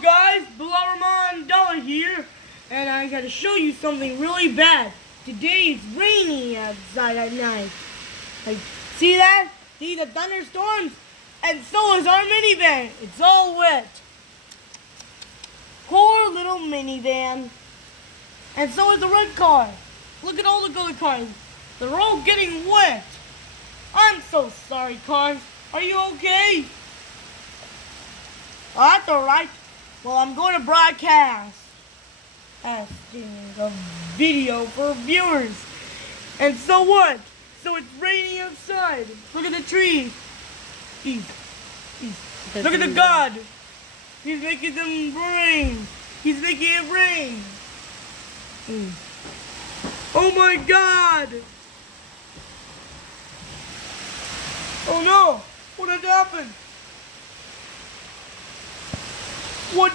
Hello guys, Dollar here, and I gotta show you something really bad. Today it's raining outside at night. See that? See the thunderstorms? And so is our minivan. It's all wet. Poor little minivan. And so is the red car. Look at all the other cars. They're all getting wet. I'm so sorry, cars. Are you okay? Oh, that's alright. Well, I'm going to broadcast a video for viewers. And so what? So it's raining outside. Look at the trees. Look at the God. He's making them rain. He's making it rain. Oh my God. Oh no. What had happened? What?